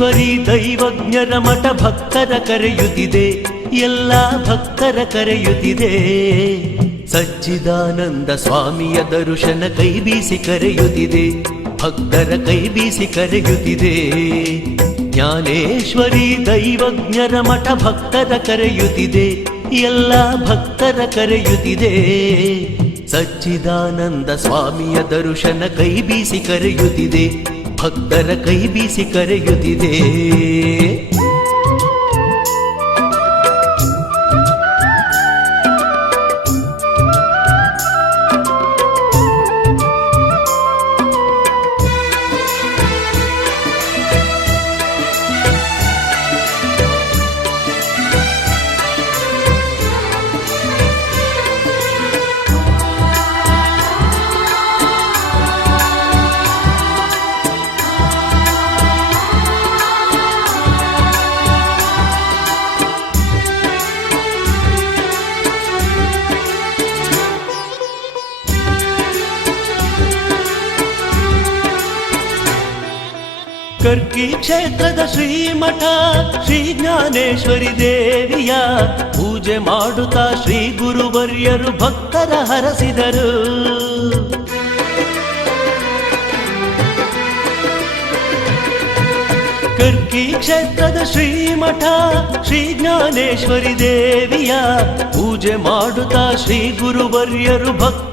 ಜ್ಞಾನೇಶ್ವರಿ ದೈವಜ್ಞರ ಮಠ ಭಕ್ತರ ಕರೆಯುತ್ತಿದೆ, ಎಲ್ಲ ಭಕ್ತರ ಕರೆಯುತ್ತಿದೆ. ಸಚ್ಚಿದಾನಂದ ಸ್ವಾಮಿಯ ದರ್ಶನ ಕೈ ಬೀಸಿ ಕರೆಯುತ್ತಿದೆ, ಭಕ್ತರ ಕೈ ಬೀಸಿ ಕರೆಯುತ್ತಿದೆ. ಜ್ಞಾನೇಶ್ವರಿ ದೈವಜ್ಞರ ಮಠ ಭಕ್ತರ ಕರೆಯುತ್ತಿದೆ, ಎಲ್ಲ ಭಕ್ತರ ಕರೆಯುತ್ತಿದೆ. ಸಚ್ಚಿದಾನಂದ ಸ್ವಾಮಿಯ ದರ್ಶನ ಕೈ ಬೀಸಿ ಕರೆಯುತ್ತಿದೆ, ಭಕ್ತರ ಕೈ ಬೀಸಿ ಕರೆಯುತ್ತಿದೆ. ಕರ್ಕಿ ಕ್ಷೇತ್ರದ ಶ್ರೀಮಠ ಶ್ರೀ ಜ್ಞಾನೇಶ್ವರಿ ದೇವಿಯ ಪೂಜೆ ಮಾಡುತ್ತಾ ಶ್ರೀ ಗುರುವರ್ಯರು ಭಕ್ತರ ಹರಸಿದರು. ಕರ್ಕಿ ಕ್ಷೇತ್ರದ ಶ್ರೀಮಠ ಶ್ರೀ ಜ್ಞಾನೇಶ್ವರಿ ದೇವಿಯ ಪೂಜೆ ಮಾಡುತ್ತಾ ಶ್ರೀ ಗುರುವರ್ಯರು ಭಕ್ತ